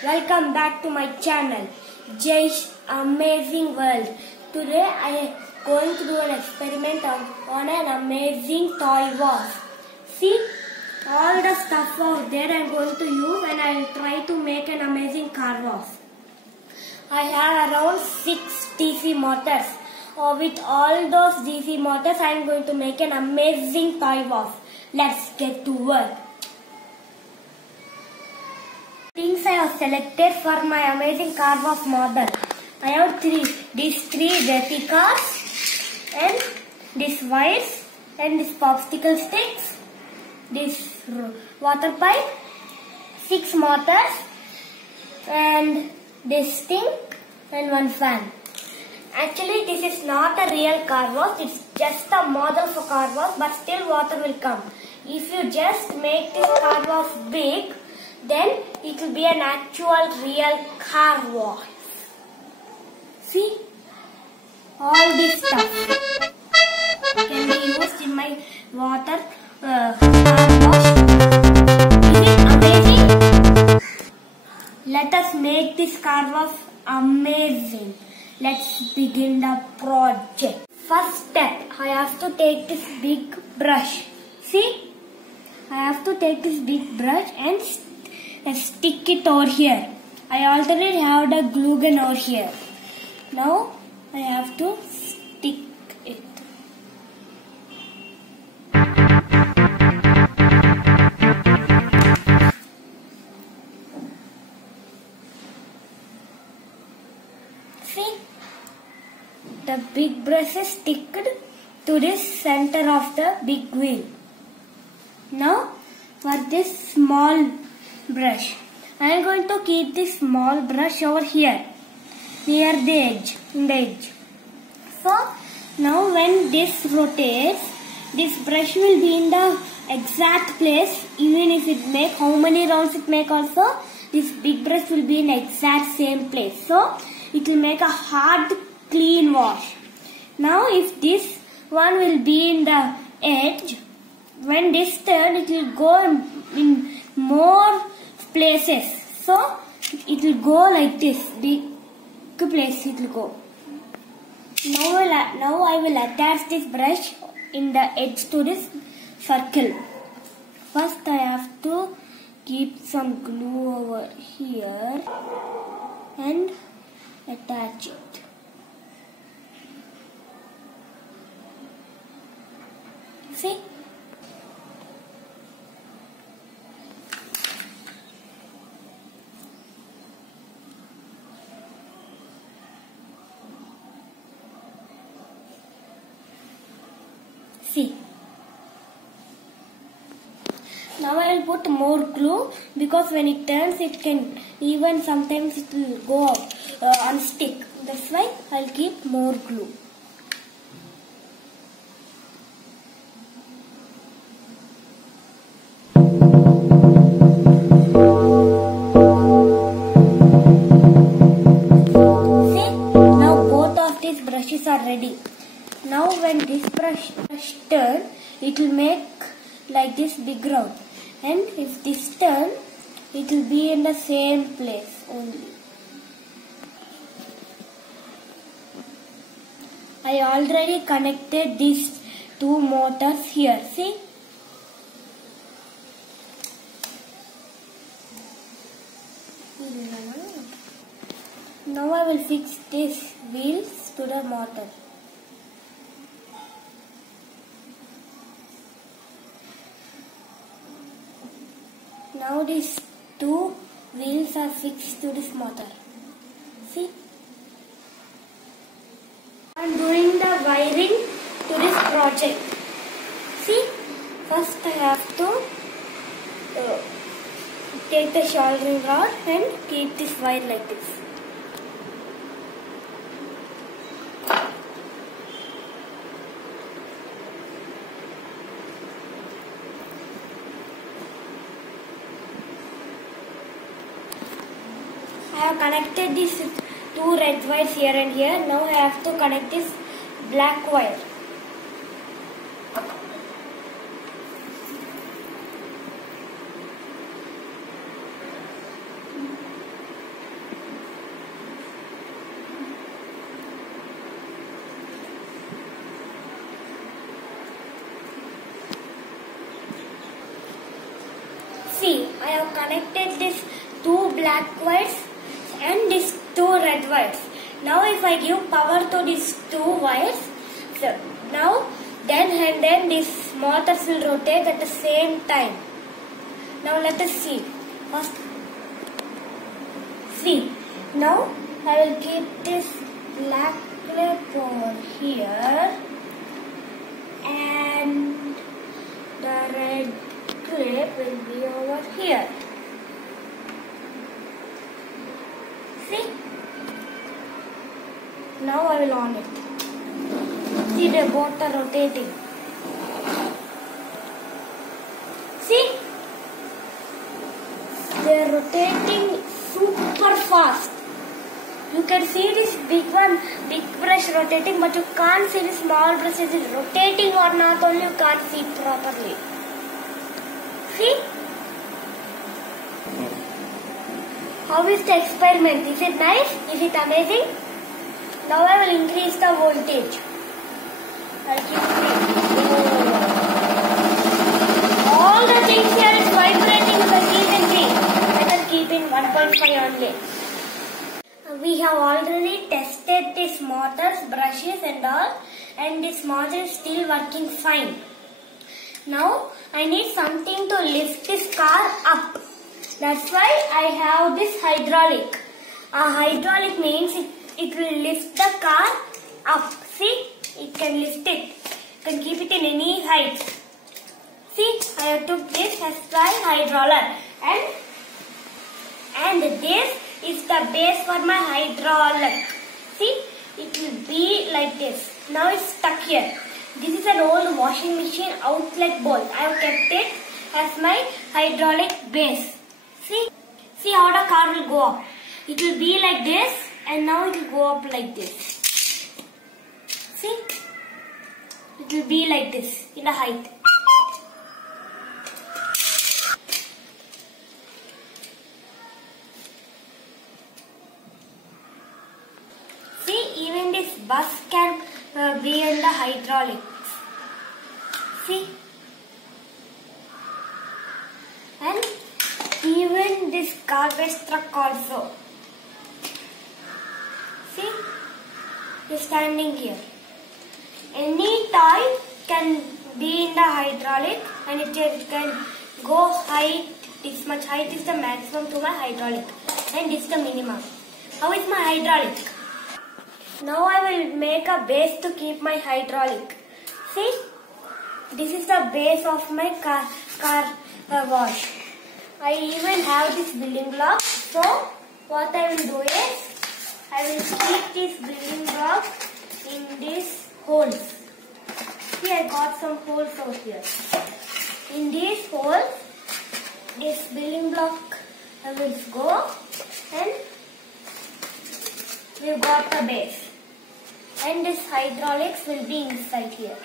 Welcome back to my channel, Jay's Amazing World. Today I am going to do an experiment on an amazing toy vase. See, all the stuff out there I am going to use, and I will try to make an amazing car vase. I have around 6 DC motors. With all those DC motors, I am going to make an amazing toy vase. Let's get to work. Things I have selected for my amazing car vase model. I have these three replicas, and these wires, and these popsicle sticks, this water pipe, 6 motors, and this thing, and 1 fan. Actually, this is not a real car vase, it's just a model for car vase, but still water will come. If you just make this car vase big, then it will be an actual real car vase. See, all this stuff can be used in my water car vase. Is it amazing? Let us make this car vase amazing. Let's begin the project. First step, I have to take this big brush. See, I have to take this big brush and stick it over here. I already have the glue gun over here. Now I have to stick it. See, the big brush is sticked to this center of the big wheel. Now for this small brush, I am going to keep this small brush over here near the edge, So now when this rotates, this brush will be in the exact place. Even if it make how many rounds it make also, this big brush will be in exact same place. So it will make a hard clean wash. Now if this one will be in the edge, when this turn, it will go in more places. So it will go like this, big place it will go. Now I will attach this brush in the edge to this circle. First I have to keep some glue over here and attach it. See? See. Now I will put more glue, because when it turns, it can even sometimes it will go unstick. That's why I will keep more glue. See, now both of these brushes are ready. Now when this brush turn, it will make like this big round, and if this turn, it will be in the same place only. I already connected these 2 motors here. See? Now I will fix these wheels to the motor. Now these 2 wheels are fixed to this motor. See? I am doing the wiring to this project. See? First I have to take the soldering rod and keep this wire like this. I have connected these 2 red wires here and here. Now I have to connect this black wire. connected these two black wires and these two red wires. Now if I give power to these two wires, so now then these motors will rotate at the same time. Now let us see. First, see. Now I will keep this black clip over here and the red clip will be over here. See? Now I will on it. See, they both are rotating. See? They are rotating super fast. You can see this big brush rotating, but you can't see the small brush is it rotating or not, only you can't see properly. See? How is the experiment? Is it nice? Is it amazing? Now I will increase the voltage. I'll keep it. All the things here is vibrating, you can keep in 3. Let us keep in 1.5 only. We have already tested these motors, brushes and all, and this motor is still working fine. Now I need something to lift this car up. That's why I have this hydraulic. A hydraulic means it will lift the car up. See, it can lift it. You can keep it in any height. See, I took this as the hydraulic, and this is the base for my hydraulic. See, it will be like this. Now it's stuck here. This is an old washing machine outlet bolt. I have kept it as my hydraulic base. See how the car will go up. It will be like this, and now it will go up like this. See, it will be like this in the height. Even this bus can be in the hydraulics. See? And even this garbage truck also. See? It's standing here. Any toy can be in the hydraulic, and it can go height. This much height is the maximum to my hydraulic, and this is the minimum. How is my hydraulic? Now I will make a base to keep my hydraulic. See, this is the base of my car wash. I even have this building block. So what I will do is, I will keep this building block in these holes. See, I got some holes over here. In these holes, this building block I will go, and we got the base. And this hydraulics will be inside here.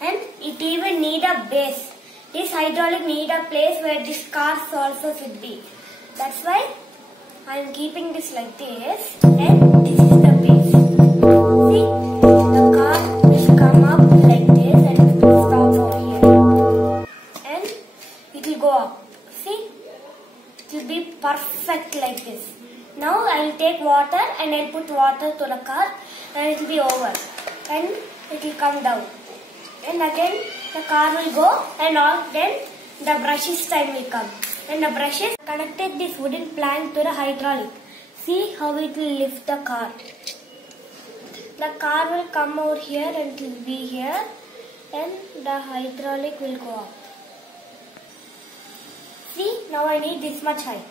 And it even need a base. This hydraulic need a place where this cars also should be. That's why I am keeping this like this, and this is the base. See, the car will come up like this and it will stop over here. And it will go up. See, it will be perfect like this. Now I will take water and I will put water to the car, and it will be over, and it will come down, and again the car will go, and then the brushes time will come, and the brushes connected this wooden plank to the hydraulic. See how it will lift the car. The car will come over here and it will be here, and the hydraulic will go up. See, now I need this much height.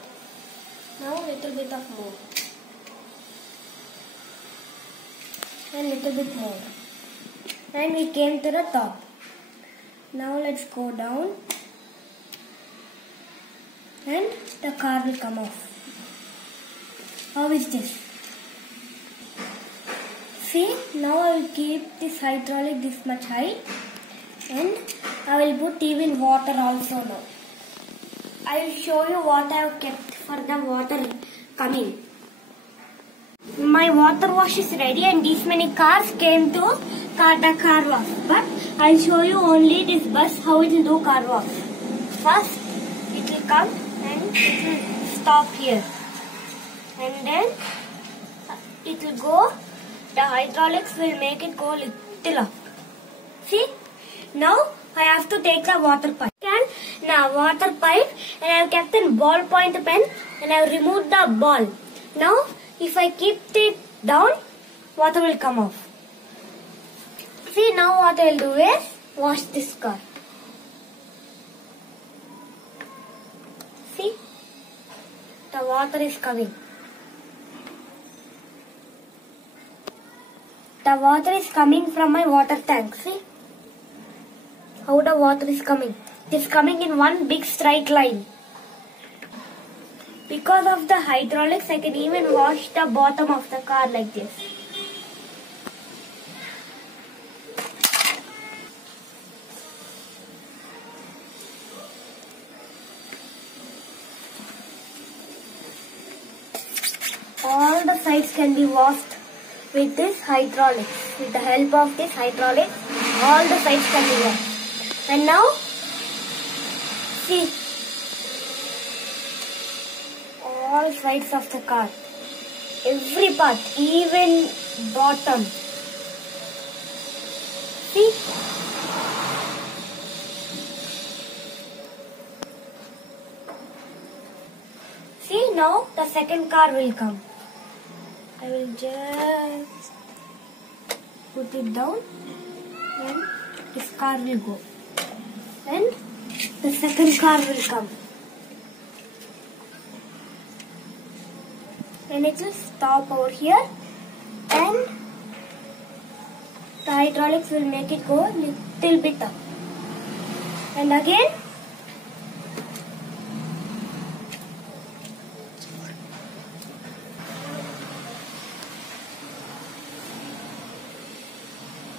Now little bit of more, and little bit more, and we came to the top. Now let's go down, and the car will come off. How is this? See, now I will keep this hydraulic this much height, and I will put even water also now. I will show you what I have kept for the water coming. My water wash is ready, and these many cars came to the car wash. But I will show you only this bus how it will do car wash. First, it will come and it will stop here, and then it will go. The hydraulics will make it go little up. See? Now I have to take the water pipe. Now water pipe, and I have kept a ballpoint pen and I have removed the ball. Now if I keep it down, water will come off. See, now what I will do is wash this car. See, the water is coming. The water is coming from my water tank. See how the water is coming. It is coming in one big straight line. Because of the hydraulics, I can even wash the bottom of the car like this. All the sides can be washed with this hydraulics. With the help of this hydraulics, all the sides can be washed. And now, see, all sides of the car, every part, even bottom. See, see, now the second car will come. I will just put it down and this car will go. And the second car will come. And it will stop over here and the hydraulics will make it go little bit up. And again,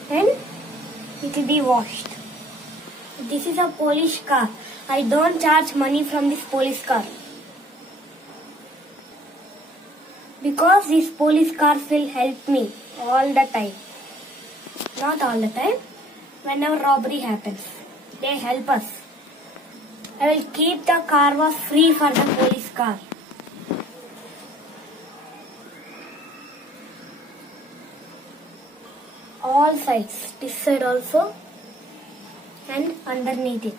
and it will be washed. This is a polish car. I don't charge money from this police car. Because these police cars will help me all the time. Not all the time. Whenever robbery happens, they help us. I will keep the car wash free for the police car. All sides, this side also and underneath it.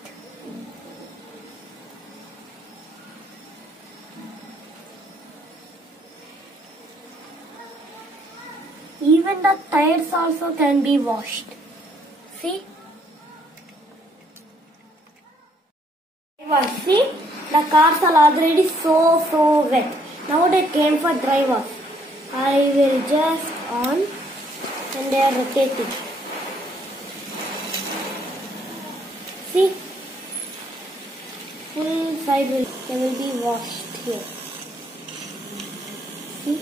Even the tires also can be washed. See? See? The cars are already so wet. Now they came for dry wash. I will just on and they are rotating. See? Full side will be washed here. See?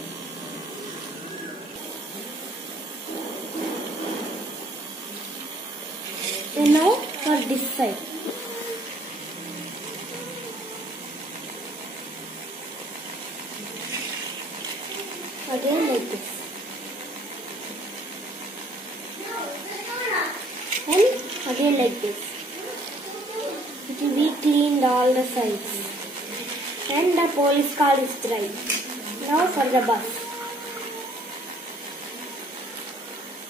And now for this side. Again like this. And again like this. It will be cleaned all the sides. And the police car is dry. Now for the bus.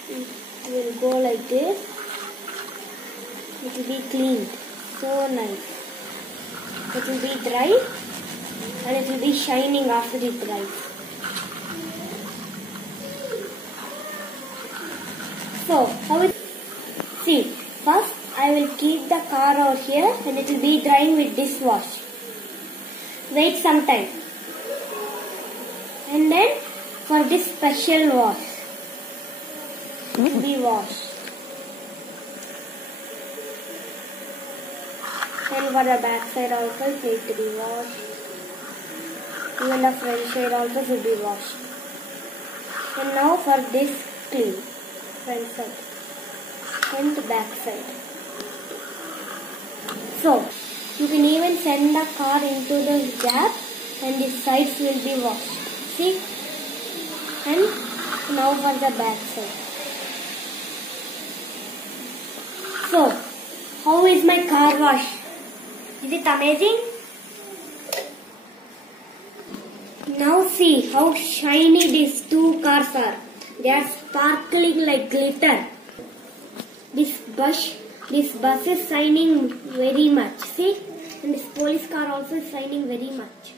It will go like this. It will be cleaned. So nice. It will be dry and it will be shining after it dries. So, how will see? First, I will keep the car over here and it will be drying with dishwash. Wait some time. And then, for this special wash, it will be washed. And for the back side also it needs to be washed. Even the front side also should be washed. And now for this clean. Front side and the back side. So, you can even send the car into the gap and the sides will be washed. See? And now for the back side. So, how is my car wash? Is it amazing? Now see how shiny these two cars are. They are sparkling like glitter. This bus is shining very much. See, and this police car also is shining very much.